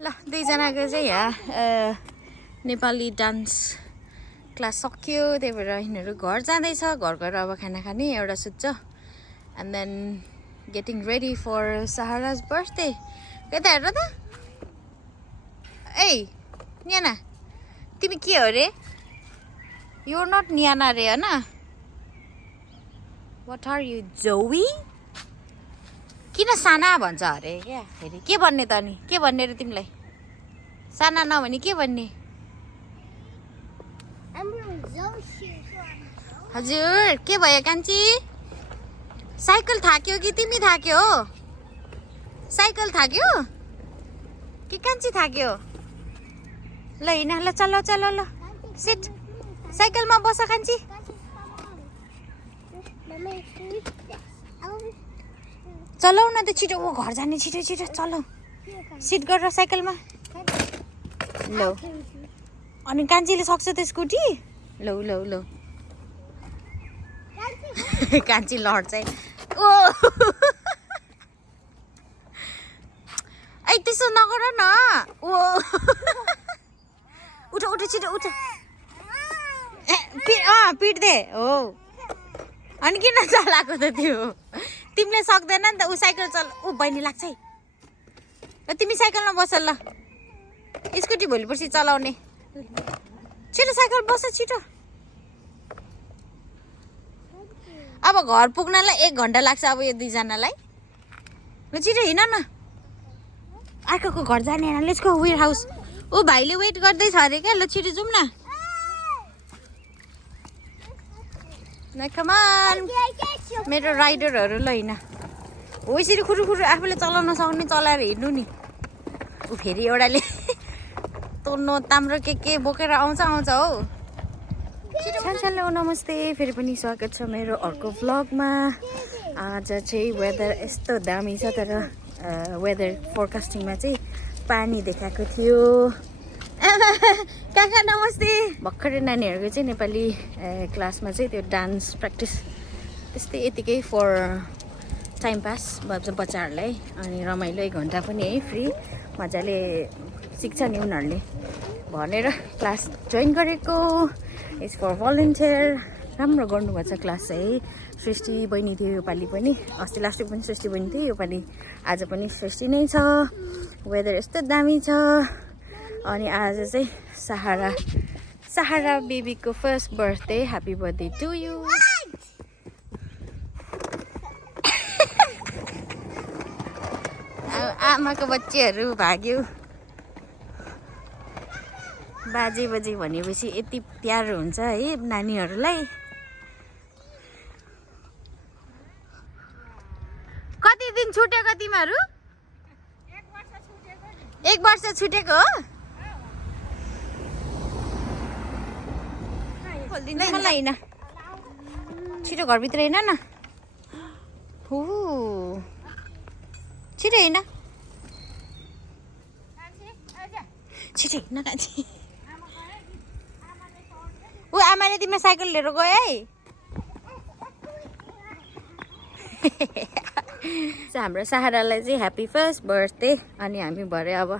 ल दुईजनाको चाहिँ यहाँ नेपाली डान्स क्लास सक्यो त्यही भएर यिनीहरू घर जाँदैछ घर गएर अब खाना खाने एउटा सुत्छ and then getting ready for सहाराज बर्थडे यता हेर त ए नियाना तिमी के हो रे यु आर नट नियाना रे होइन वाट आर यु जोवी किन साना भन्छ अरे क्या फेरि के भन्ने त अनि के भन्ने रे तिमीलाई साना नभने के भन्ने हजुर के भयो कान्छी साइकल थाक्यो कि तिमी थाक्यो हो साइकल थाक्यो कि कान्छी थाक्यो ल हिँड ल चलो चलो ल सिट साइकलमा बस कान्छी चलाउ न त छिटो ऊ घर जाने छिटो छिटो चलाउ सिट गरेर साइकलमा लौ अनि कान्छीले सक्छ त स्कुटी लौ लौ लौ कान्छी लड्छ है ओ ऐ त्यसो नगर न ओ उठ उठ छिटो उठ पिट दे हो अनि किन चलाएको त त्यो तिमीले सक्दैन नि त ऊ साइकल चल ऊ बहिनी लाग्छ है ल तिमी साइकलमा बस ल स्कुटी भोलि पर्सि चलाउने छिटो साइकल बस छिटो अब घर पुग्नलाई 1 घन्टा लाग्छ अब यो दुईजनालाई ल छिटो हिँड न अर्कोको घर जाने होइन लेट्स गो वेयर हाउस ऊ भाइले वेट गर्दैछ अरे क्या ल छिटो जाउँ न कमान मेरो राइडरहरू ल हिँड हो यसरी खुरु खुरु आफूले चलाउन सक्ने चलाएर हिँड्नु नि ऊ फेरि एउटाले तोड्नु ताम्रो के बोकेर आउँछ हौ सानसानो नमस्ते फेरि पनि स्वागत छ मेरो अर्को भ्लगमा आज चाहिँ वेदर यस्तो दामी छ तर वेदर फोरकास्टिङमा चाहिँ पानी देखाएको थियो काका नमस्ते भर्खरै नानीहरूको चाहिँ नेपाली क्लासमा चाहिँ त्यो डान्स प्र्याक्टिस त्यस्तै यतिकै फर टाइम पास बच्चाहरूलाई अनि रमाइलो 1 घन्टा पनि है फ्री मजाले सिक्छ नि उनीहरूले भनेर क्लास जोइन गरेको इज फर भलन्टियर राम्रो गर्नुभएको छ क्लास चाहिँ सृष्टि बहिनी थियो योपालि पनि अस्ति लास्ट विक पनि सृष्टि बहिनी थियो योपालि आज पनि सृष्टि नै छ वेदर यस्तो दामी छ अनि आज चाहिँ सहारा बेबीको first birthday happy birthday to you आमाको बच्चीहरू भाग्यो बाजे बजे भनेपछि यति प्यारो हुन्छ है नानीहरूलाई कति दिन छुटेको तिमीहरू 1 वर्ष छुटेको हो खोलिदिनु मलाई होइन छिटो घरभित्र हिँड न हो छिटो हिँड छिटो हिँड्न कान्छी ऊ आमाले तिमीलाई साइकल लिएर गयो है हाम्रो सहारालाई चाहिँ ह्याप्पी फर्स्ट बर्थडे अनि हामी भरे अब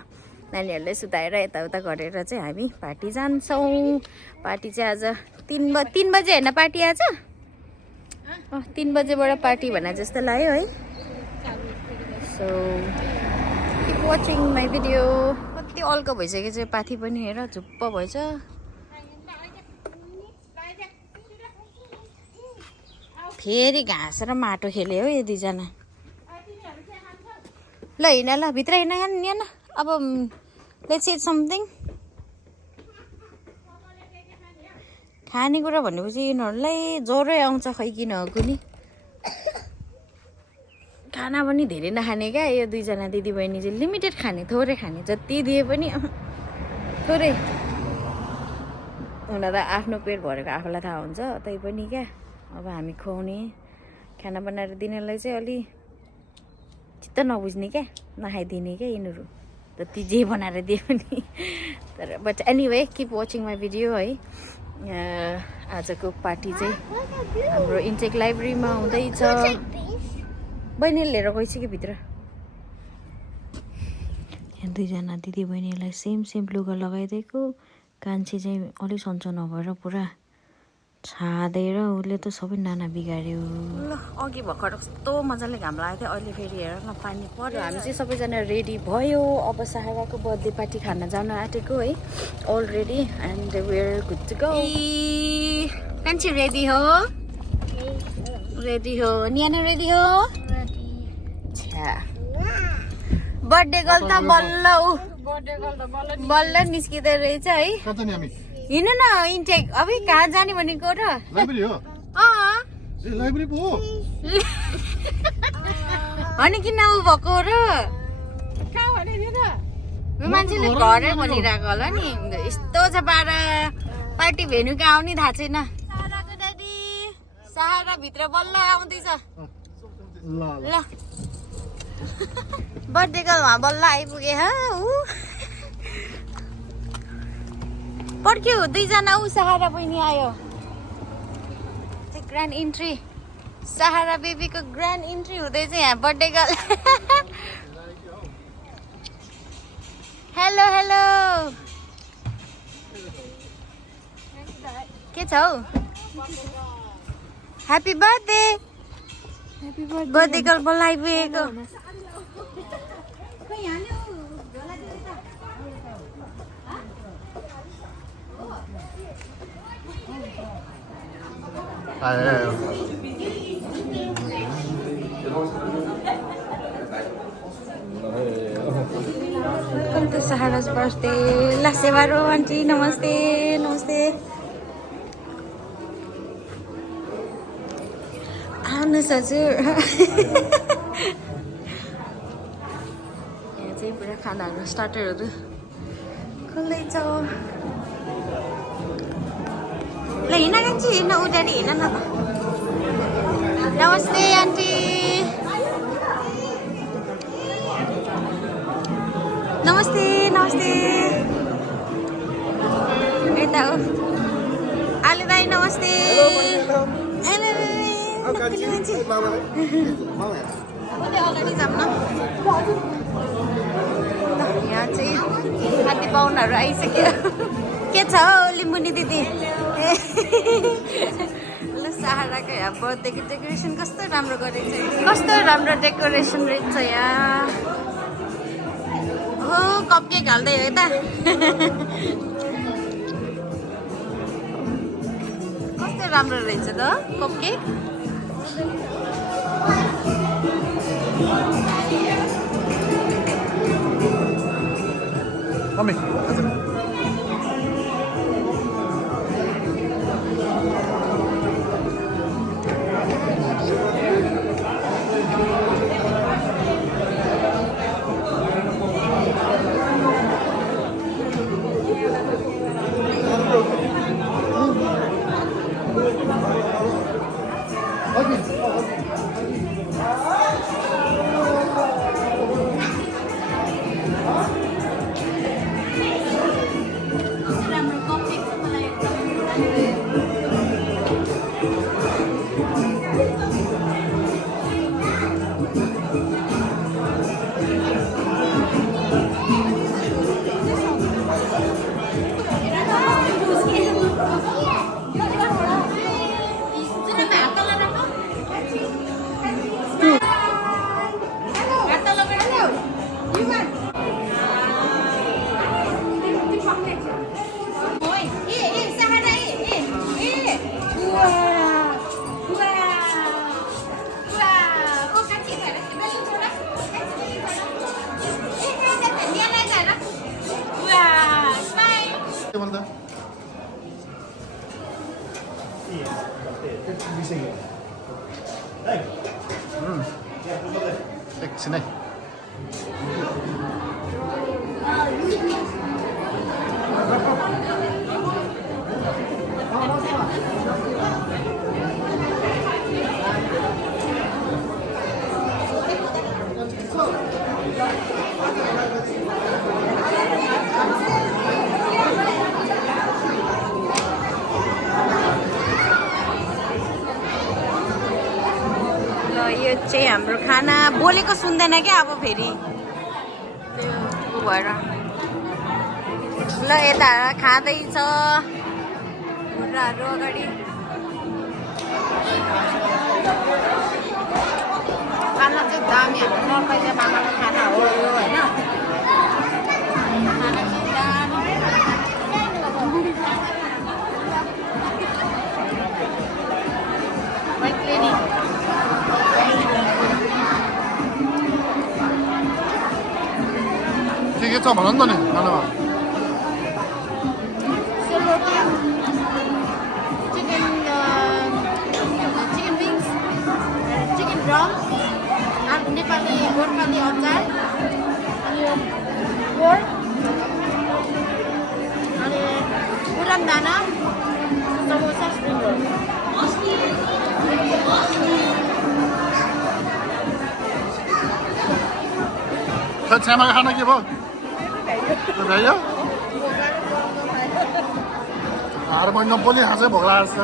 नानीहरूलाई सुताएर यताउता गरेर चाहिँ हामी पार्टी जान्छौँ पार्टी चाहिँ आज 3 बजे होइन पार्टी आज 3 बजेबाट पार्टी भने जस्तो लाग्यो है so keep watching my video कति अल्को भइसक्यो चाहिँ पाथी पनि हेर झुप्प भएछ फेरि घाँस र माटो खेल्यो हो यो दुईजना ल हिँड ल भित्र हिँड अब लेट्स इट समथिङ खानेकुरा भनेपछि यिनीहरूलाई ज्वरै आउँछ खै किन हो कुनी खाना पनि धेरै नखाने क्या यो दुईजना दिदीबहिनी चाहिँ लिमिटेड खाने थोरै खाने जति दिए पनि थोरै हुन त आफ्नो पेट भरेको आफूलाई थाहा हुन्छ तै पनि क्या अब हामी खुवाउने खाना बनाएर दिनेलाई चाहिँ अलि चित्त नबुझ्ने क्या नखाइदिने क्या यिनीहरू जति जे बनाएर दिए पनि तर but anyway keep watching my video है आजको पार्टी चाहिँ हाम्रो इन्टेक लाइब्रेरीमा हुँदैछ बहिनीले लिएर गइसक्यो भित्र यहाँ दुईजना दिदीबहिनीलाई सेम लुगा लगाइदिएको कान्छी चाहिँ अलिक सन्चो नभएर पुरा छादेर उसले त सबै नाना बिगाऱ्यो ल अघि भर्खर कस्तो मजाले घाम लागेको थियो अहिले फेरि हेर न पानी पर्यो हामी चाहिँ सबैजना रेडी भयो अब साहराको बर्थडे पार्टी खान जान आँटेको है already and we are good to go कान्छी रेडी हो नियाना रेडी हो बर्थडे गर्ल त बल्ल निस्किँदो रहेछ है हिँड्नु न इन्टेक अब कहाँ जाने भनेको र अनि किन ऊ भएको र मान्छेले घरै भनिरहेको होला नि यस्तो छ पार्टी भेन्यू कहाँ आउने थाहा छैन साहारा भित्र बल्ल आउँदैछ ल बर्थडे गर्लमा बल्ल आइपुगे पर्क्यो दुईजना ऊ सहारा बहिनी आयो ग्रान्ड इन्ट्री सहारा बेबीको ग्रान्ड इन्ट्री हुँदैछ यहाँ बर्थडे गर्ल हेलो के छ हौ ह्याप्पी बर्थडे गर्ल बल्ल आइपुगेको Welcome to Sahara's birthday. La Sevaro auntie, namaste. आउनुहोस् हजुर यहाँ चाहिँ पुरा खानाहरू स्टार्टरहरू खोल्दैछ ल हिँड कान्छी हिँड्न उठाएर हिँड न त नमस्ते आन्टी नमस्ते यता हो आलु दाई नमस्ते अगाडि जाऊँ न यहाँ चाहिँ हात्ती पाहुनाहरू आइसक्यो के छ हौ लिम्बुनी दिदी ल सहाराको यहाँ बर्थडेको डेकोरेसन कस्तो राम्रो गरेको छ कस्तो राम्रो डेकोरेसन रहेछ यहाँ हो कप केक हाल्दै हो त कस्तो राम्रो रहेछ त कप केक Sini. यो चाहिँ हाम्रो खाना बोलेको सुन्दैन क्या अब फेरि भएर ल यता खाँदैछ कुराहरू अगाडि खाना चाहिँ दामी हाम्रो नर्मल मामाको खाना हो यो होइन खाना चाहिँ दामी के छ भन नि त नि खानामा chicken wings, chicken drum, and Nepali Gorkhali achaar, and pork, and puran dana, samosa, spring roll. छ्यामाको खाना के भयो भ्याइयो हार महिना पनि खाँचै भोक लागेको छ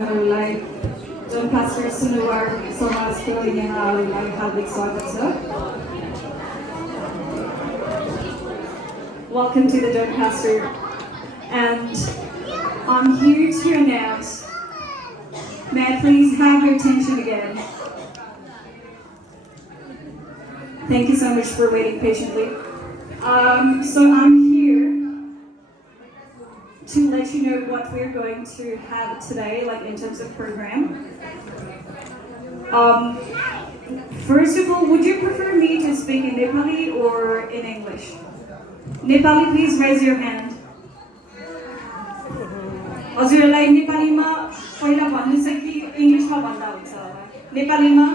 हामीलाई like Doncaster Sunawar समाजको यहाँहरूलाई हार्दिक स्वागत छ. Welcome to the Doncaster, and I'm here to announce, may I please have your attention again? Thank you so much for waiting patiently. So I'm here to let you know what we're going to have today, like in terms of program. First of all, would you prefer me to speak in Nepali or in English? Nepali, please raise your hand. हजुरलाई नेपालीमा पहिला भन्नु छ कि इङ्ग्लिशमा भन्दा हुन्छ होला? नेपालीमा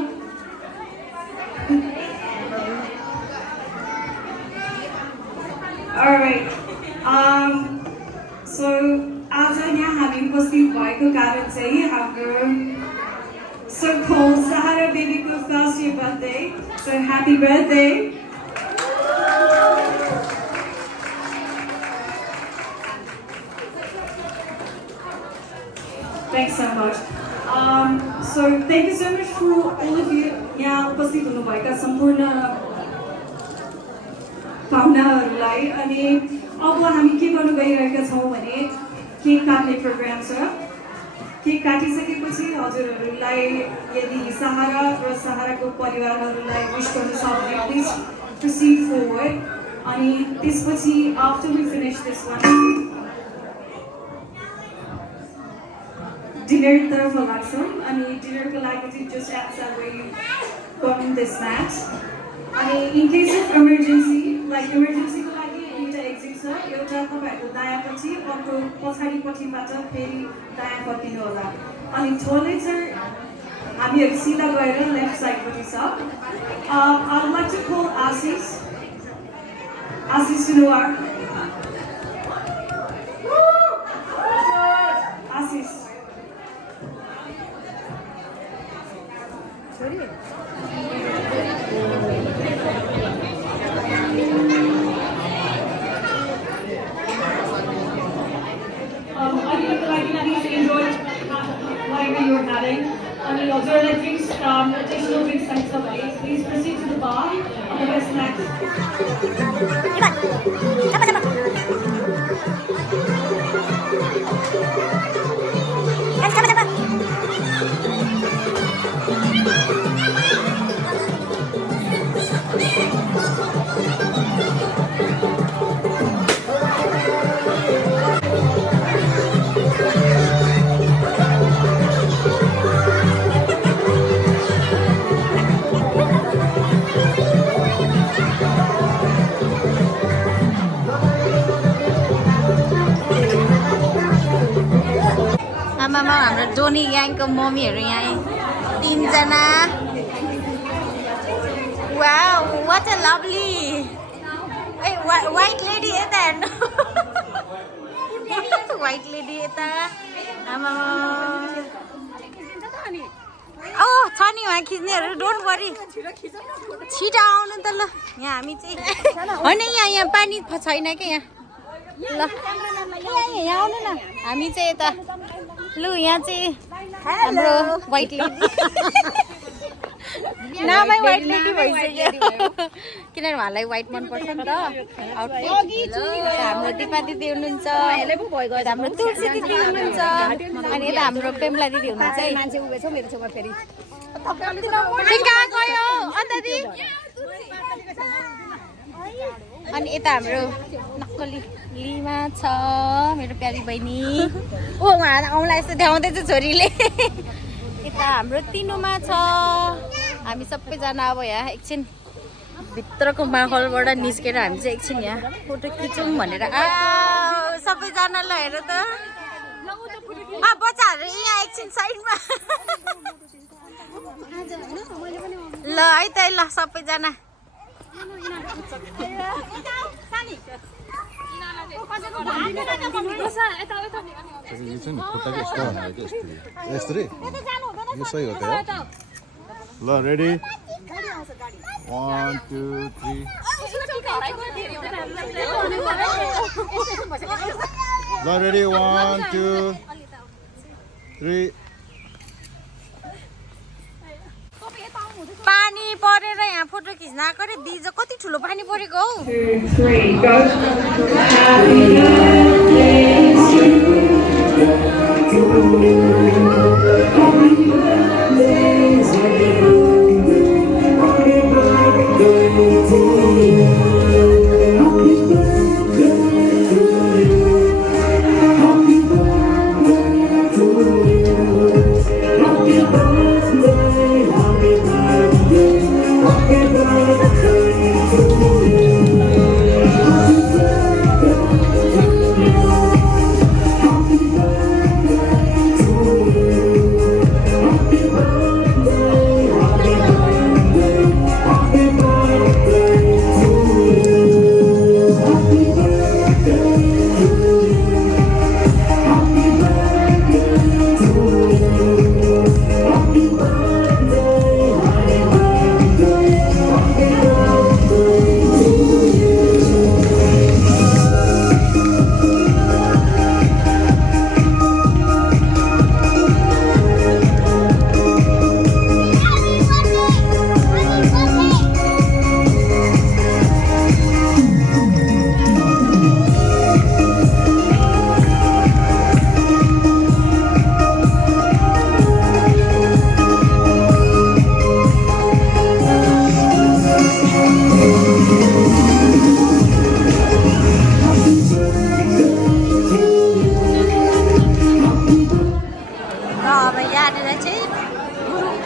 All right. So आज यहाँ हामी उपस्थित भएको कारण चाहिँ हाम्रो so-called Sahara babyको first year birthday. So happy birthday. Thanks so much. So thank you so much for all of you यहाँ उपस्थित हुनुभएका सम्पूर्ण पाहुनाहरूलाई. अनि अब हामी के गर्नु गइरहेका छौँ भने केक काट्ने प्रोग्राम छ. केक काटिसकेपछि हजुरहरूलाई यदि सहारा र सहाराको परिवारहरूलाई विश गर्न छ भने प्लिज प्रोसिड फरवर्ड. अनि त्यसपछि after we finish this one डिनरतर्फ लाग्छौँ. अनि डिनरको लागि चाहिँ जस्ट आउटसाइड वी गर्नु द स्न्याक्स. अनि in case of emergency like इमर्जेन्सीको लागि दुईवटा एक्जिट छ. एउटा तपाईँहरूको दायाँपछि, अर्को पछाडिपट्टिबाट फेरि दायाँ फर्किनु होला. अनि टोयलेट चाहिँ हामीहरू सिधा गएर लेफ्ट साइडपट्टि छ. I would like to call Ashish Sunawar. Ashish you're having. And you also like drinks, additional drinks and somebody. Please proceed to the bar on the best snacks. आमामा हाम्रो जोनी ग्याङको मम्मीहरू यहाँ तीनजना. Wow, what a lovely. Hey, white lady, is that? White lady यता आमा ओ छ नि उहाँ खिच्नेहरू don't worry छिटो आउनु त ल यहाँ हामी चाहिँ होइन यहाँ पानी छैन क्या यहाँ ल यहाँ आउनु न हामी चाहिँ यता लु यहाँ चाहिँ हाम्रो व्हाइट लेडी नामै व्हाइट लेडी भइसक्यो किनभने उहाँलाई व्हाइट मनपर्छ नि त आउटफिट हाम्रो दिपा दिदी हुनुहुन्छ हाम्रो तुलसी दिदी हुनुहुन्छ अनि यता हाम्रो पेम्ला दिदी हुनुहुन्छ मान्छे उभे छ मेरो छेउमा फेरि कहाँ गयो अन्त दिदी अनि यता हाम्रो नक्कली लिमा छ मेरो प्यारी बहिनी ओ उहाँ आउँला यस्तो देखाउँदैछ छोरीले यता हाम्रो तिनुमा छ हामी सबैजना अब यहाँ एकछिन भित्रको माहौलबाट निस्केर हामी चाहिँ एकछिन यहाँ फोटो खिचौँ भनेर सबैजना ल हेर त बच्चाहरू यहाँ एकछिन साइडमा ल है त ल सबैजना ल रेडी 1 2 3 ल रेडी 1 2 3 पानी परेर यहाँ फोटो खिच्न आएको रे दिज कति ठुलो पानी परेको हौ 2 3 go happy birthday to you happy birthday to you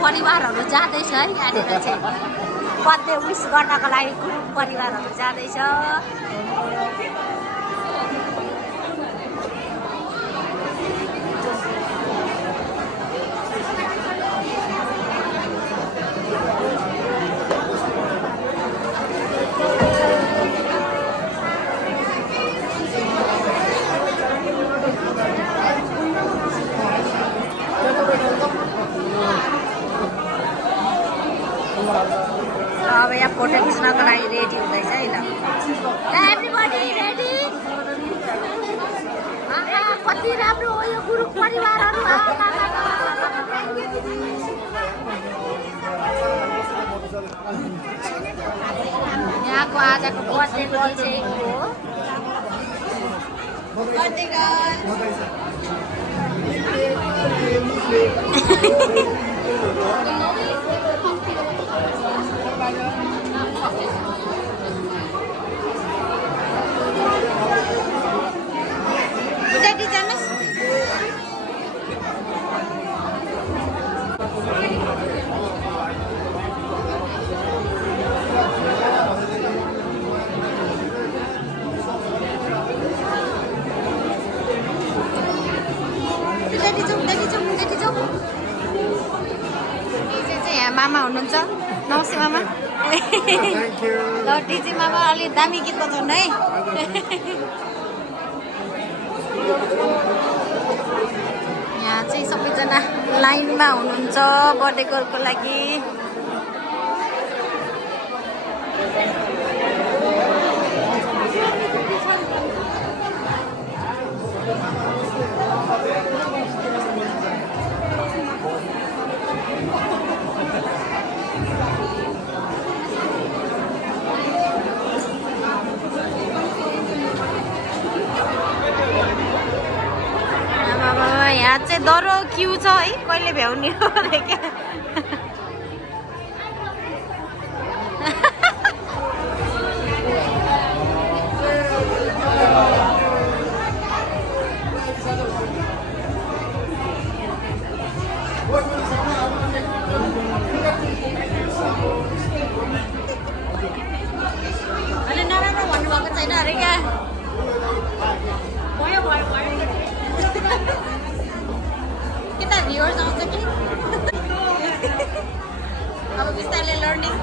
परिवारहरू जाँदैछ है यहाँनिर चाहिँ बर्थडे विस गर्नको लागि ग्रुप परिवारहरू जाँदैछ अब यहाँ फोटो खिच्नको लागि रेडी हुँदैछ है ल एभ्रीबडी रेडी कति राम्रो हो यो ग्रुप परिवारहरू यहाँको आजको बर्थडेको चाहिँ हो birthday Daddy James. Daddy jom. यहाँ मामा हुनुहुन्छ नमस्ते मामा थ्याङ्क यू ल डिजी मामा अलि दामी गीत बजाउनु है यहाँ चाहिँ सबैजना लाइनमा हुनुहुन्छ बर्थडे गर्लको लागि। यहाँ चाहिँ दह्रो क्यु छ है, कहिले भ्याउने हो क्या। अलि नराम्रो भन्नुभएको छैन अरे क्या। किता भ्युअर्स आउँछ कि अब बिस्तारले लर्निङ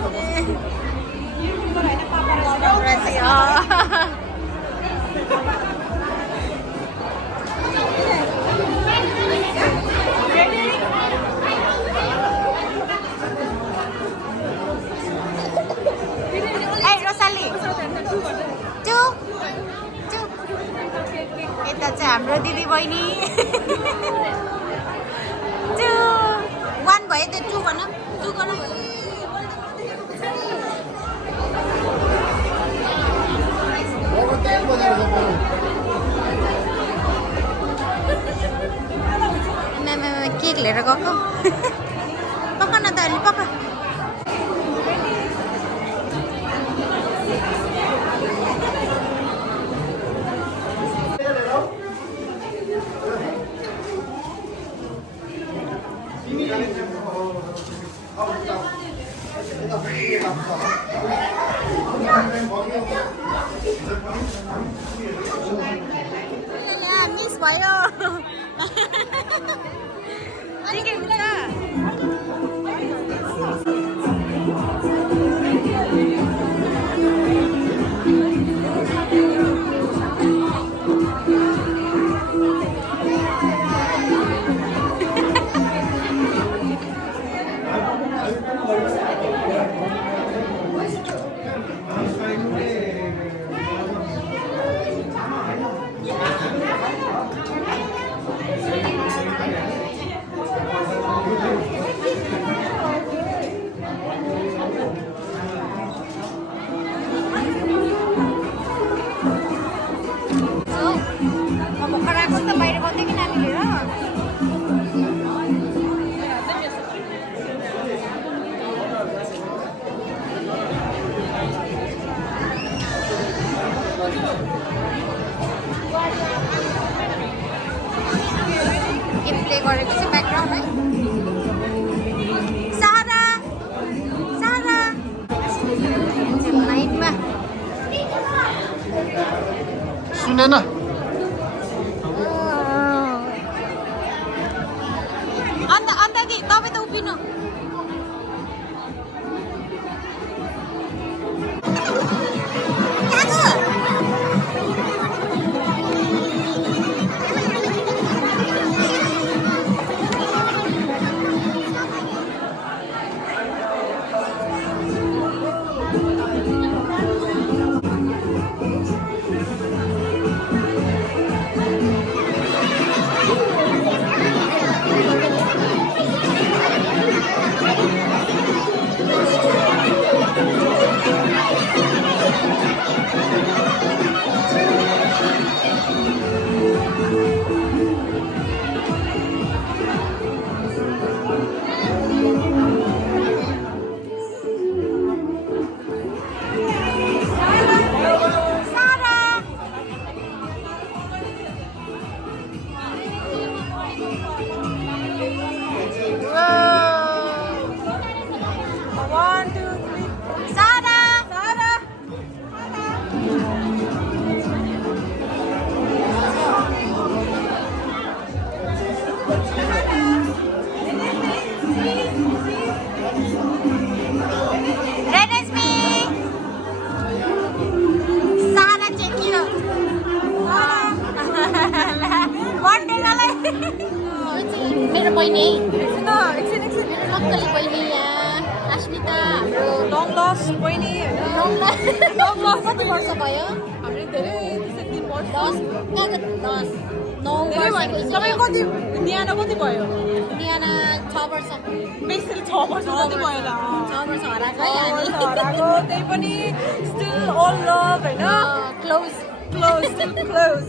रोसाली यता चाहिँ हाम्रो दिदी बहिनी 1 भयो त्यो 2 भन 2 गर्न केक लिएर गएको पक न त अलि पक। मिस भयो ठिकै हुन्छ। गरेको चाहिँ ब्याकग्राउन्ड है। सारा सारा लाइनमा सुनेन अन्त दि तपाईँ त उभिनु। लस बहिनी होइन कति वर्ष भयो हाम्रो धेरै त्यसै 3 वर्ष 10 9 धेरै भयो तपाईँ कति न्यानो कति भयो नियाना 6 वर्ष बेसी 6 वर्ष जति भयो होला 6 वर्ष हराएको है हराएको हामी त्यही पनि स्टिल अल लभ होइन क्लोज क्लोज स्टिल क्लोज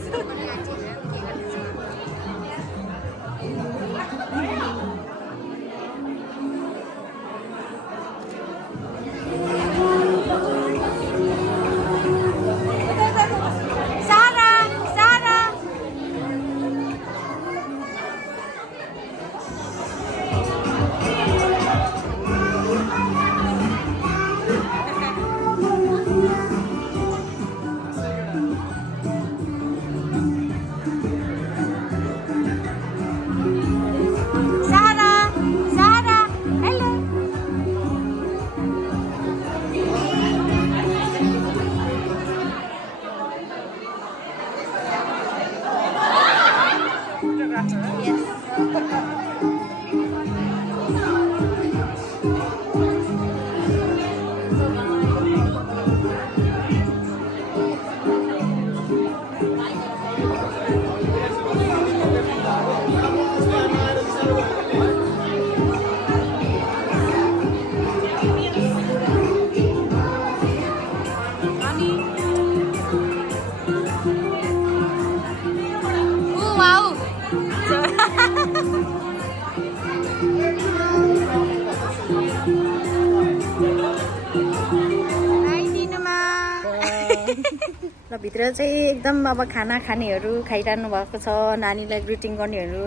र भित्र चाहिँ एकदम अब खाना खानेहरू खाइरहनु भएको छ नानीलाई ग्रिटिङ गर्नेहरू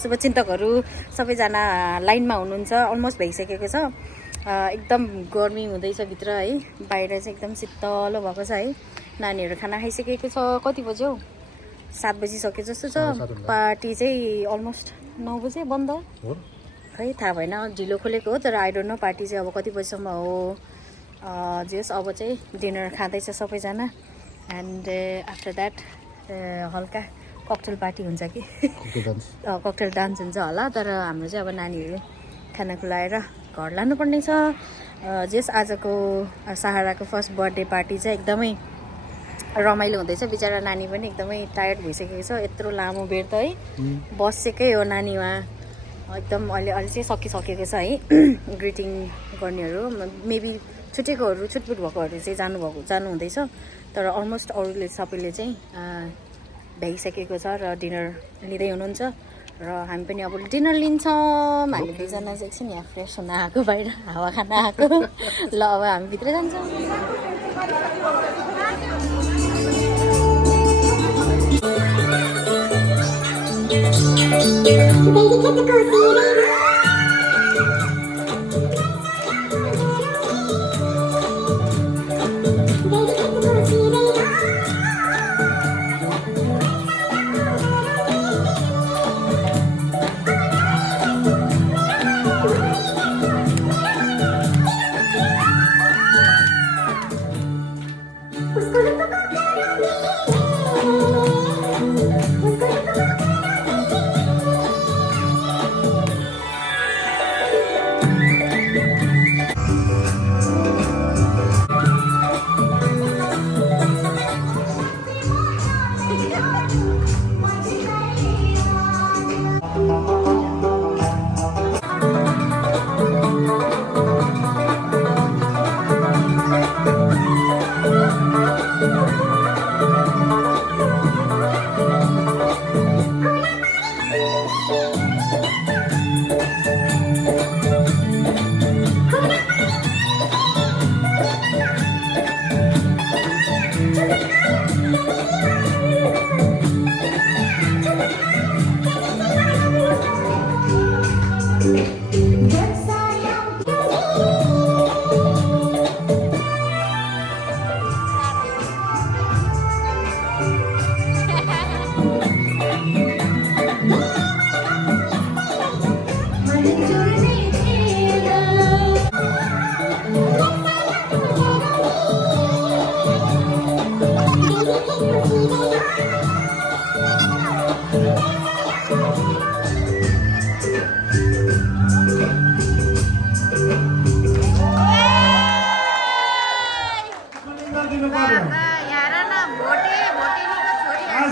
शुभचिन्तकहरू सबैजना लाइनमा हुनुहुन्छ अलमोस्ट भइसकेको छ एकदम गर्मी हुँदैछ भित्र है बाहिर चाहिँ एकदम शीतलो भएको छ है नानीहरू खाना खाइसकेको छ कति बज्यो 7 बजिसके जस्तो छ पार्टी चाहिँ अलमोस्ट 9 बजे बन्द खै थाहा भएन ढिलो खोलेको हो तर आई डोन्ट नो पार्टी चाहिँ अब कति बजीसम्म हो जेस अब चाहिँ डिनर खाँदैछ सबैजना एन्ड आफ्टर द्याट हल्का ककटेल पार्टी हुन्छ कि ककटेल डान्स हुन्छ होला तर हाम्रो चाहिँ अब नानीहरू खाना खुलाएर घर लानुपर्ने छ जेस आजको सहाराको फर्स्ट बर्थडे पार्टी चाहिँ एकदमै रमाइलो हुँदैछ बिचरा नानी पनि एकदमै टायर्ड भइसकेको छ यत्रो लामो बेर त है बसेकै हो नानीमा एकदम अहिले चाहिँ सकिसकेको छ है ग्रिटिङ गर्नेहरू मेबी छुटेकोहरू छुटपुट भएकोहरू चाहिँ जानु हुँदैछ तर अलमोस्ट अरूले सबैले चाहिँ भ्याइसकेको छ र डिनर लिँदै हुनुहुन्छ र हामी पनि अब डिनर लिन्छौँ हामी दुईजना चाहिँ एकछिन यहाँ फ्रेस हुन आएको बाहिर हावा खान आएको ल अब हामी भित्र जान्छौँ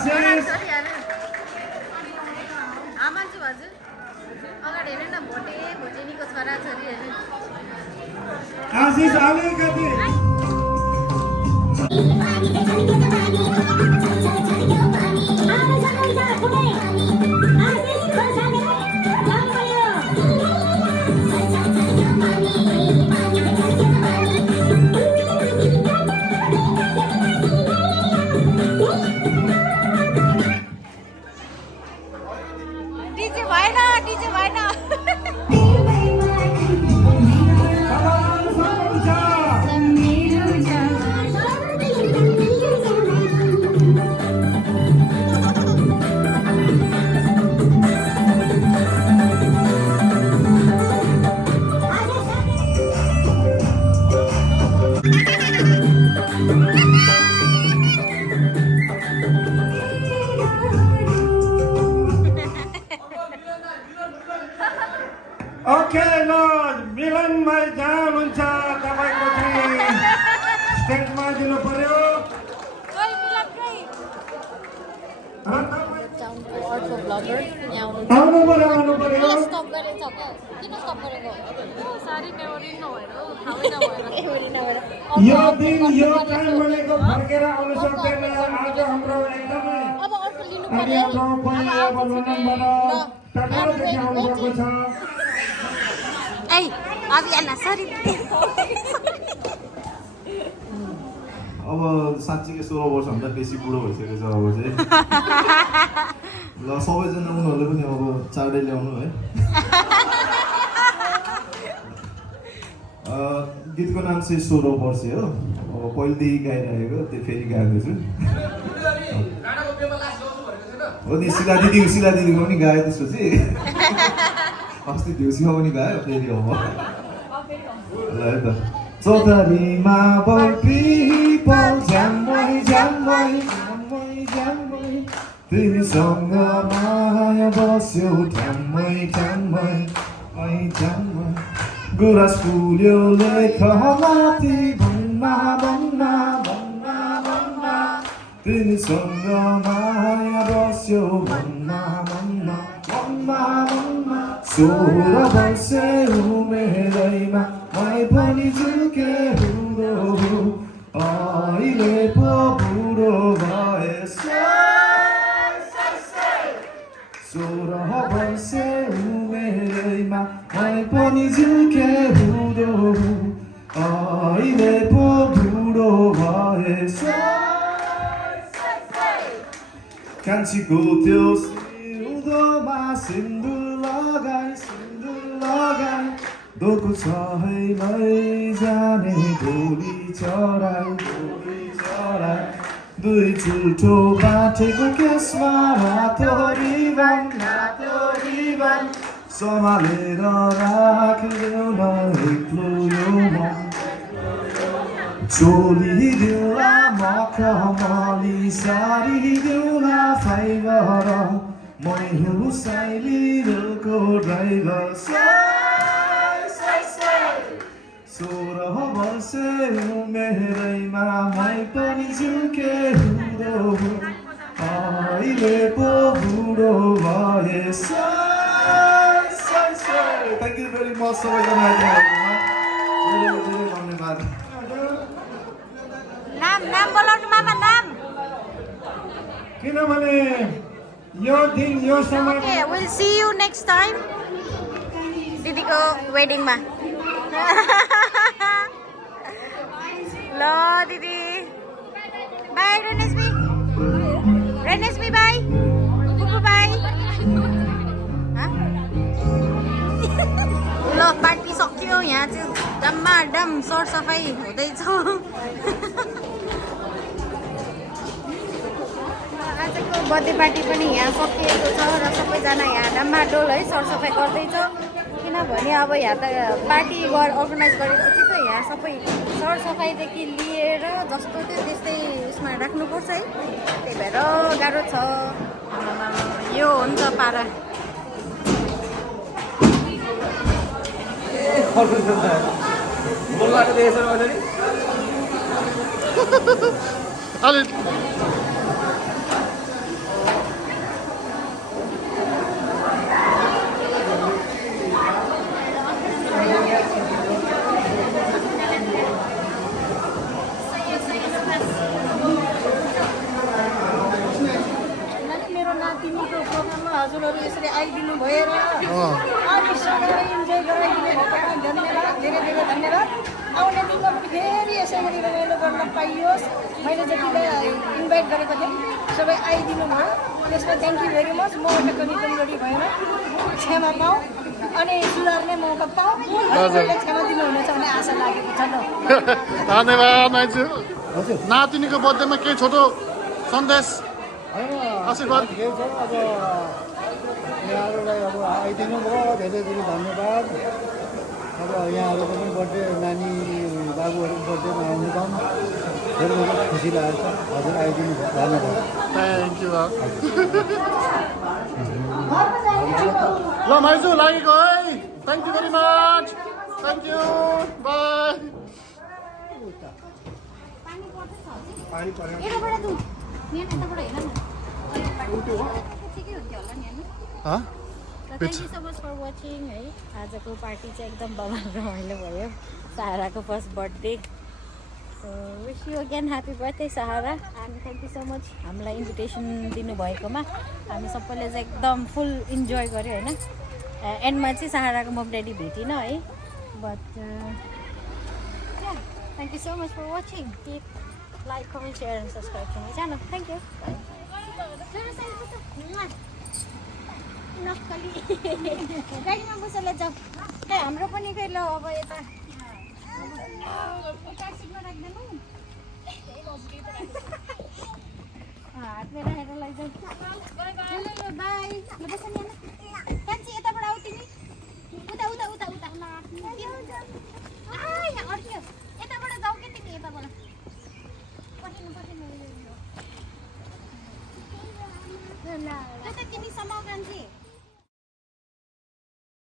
आशिष आमान्छु हजुर अगाडि हेर्नु न भोटेनीको छोरा छोरी हेर्नु आशिष अलिकति डिजे भएन ओके ल मिलनमा जहाँ हुनुहुन्छ तपाईँको चाहिँ स्टेजमा दिनु पर्यो र तपाईँ अर्को ब्लगर यहाँ आउनु पर्यो स्टप गरेछ किन स्टप गरेको सारी मेमोरी नभएर यो दिन यो टाइम भनेको फर्केर आउनु सक्दैन आज हाम्रो एकदमै अब अर्को लिनु अनि हाम्रो पहिलो अब लन्डनबाट टाढोदेखि आउनुभएको छ ऐ अब याला सरी अब साँच्चीकै 16 वर्षभन्दा बेसी बुढो भइसकेको छ अब चाहिँ ल सबैजना उनीहरूले पनि अब चाँडै ल्याउनु है गीतको नाम चाहिँ 16 वर्ष हो अब पहिलेदेखि गाइरहेको त्यो फेरि गाउँदैछु हो नि शिला दिदीको पनि गायो त्यसपछि अस्ति देउसीमा पनि गायो फेरि अब ल है त चौतारीमा बल्पिपल झ्याम्मै तिमीसँग माया बस्यो ठ्याम्मै गुराँस फुल्यो लेख माथि भन्ना तिमीसँग माया बस्यो भन्ना 16 वर्ष उमेरैमा मै पनि झुके हुँदो अहिले पो बुढो भएछ 16 वर्ष उमेरैमा मै पनि झुके हुँदो अहिले पो बुढो भएछ कान्छीको त्यो सिउँदोमा सिन्दुर लगाई दोको छ है लैजाने डोली चढाई दुई चुल्ठो बाटेको केसमा रातो रिबन सम्हालेर राख्देऊ न एक्लो यो मन चोली देउला मखमली सारी देउला फाइबर मै हुँ साइली रेलको ड्राइभर 16 वर्ष उमेरैमा मै पनि झुके हुँदो अहिले पो बुढो भएछ थ्याङ्क यू भेरी मच सबैजना धन्यवाद नाम बोलाउनु मामा नाम किनभने यो दिन यो समय okay will see you next time दिदीको वेडिङमा ल दिदी बाई रेनेस्मी बाई कुकु बाई ल पार्टी सक्यो यहाँ चाहिँ डम्माडम सरसफाइ हुँदैछ आजको बर्थडे पार्टी पनि यहाँ सकिएको छ र सबैजना यहाँ डम्माडोल है सरसफाइ गर्दैछ किनभने अब यहाँ त पार्टी अर्गनाइज गरेपछि त यहाँ सबै सरसफाइदेखि लिएर जस्तो थियो त्यस्तै उसमा राख्नुपर्छ है त्यही भएर गाह्रो छ यो हुन्छ पारा हजुरहरू यसरी आइदिनु भएर अनि सँगै इन्जोय गराइदिनु भएकोमा धन्यवाद, धेरै धेरै धन्यवाद। आउने दिनमा पनि फेरि यसरी रमाइलो गर्न पाइयोस्। मैले जतिलाई इन्भाइट गरेको थिएँ सबै आइदिनु भयो, त्यसमा थ्याङ्क यू भेरी मच। मबाट कमी कमजोरी भएर क्षमा पाऊँ अनि सुधार्ने मौका पाऊँ, हजुरहरूले क्षमा दिनुहुनेछ भन्ने आशा लागेको छ। धन्यवाद माइजू। नातिनीको बर्थडेमा केही छोटो सन्देश आशीर्वाद। ठिकै छ। अब यहाँहरूलाई अब आइदिनु भयो, धेरै धेरै धन्यवाद। अब यहाँहरूको पनि बर्थडे, नानी बाबुहरूको बर्थडेमा आउनु पाऊँ, धेरै धेरै खुसी लागेको छ। हजुर आइदिनु भयो, धन्यवाद। थ्याङ्क यू ल माइजू लागेको है। Thank you very much. Thank you, bye. Thank you so much for watching है। आजको पार्टी चाहिँ एकदम बवाल रमाइलो भयो। सहाराको first birthday. Wish you again happy birthday Sahara. And thank you so much हामीलाई इन्भिटेसन दिनुभएकोमा। हामी सबैले चाहिँ एकदम फुल इन्जोय गऱ्यो होइन। एन्डमा चाहिँ सहाराको मम ड्याडी भेटिनँ है। But thank you so much for watching. Like, comment, share and subscribe to my channel. Thank you. नक्कली गाडीमा बसेर जाउँ। हाम्रो पनि खै ल अब यता ट्याक्सीमा राख्दैनौँ, हातमा राखेर लैजाउँ। बाई। ल बस नि कान्छी, यताबाट आऊ तिमी। उता उता उता उता यहाँ अड्क्यो। यताबाट जाऊ कि तिमी, यताबाट पठाउनु त्यो त तिमी समाउ कान्छी।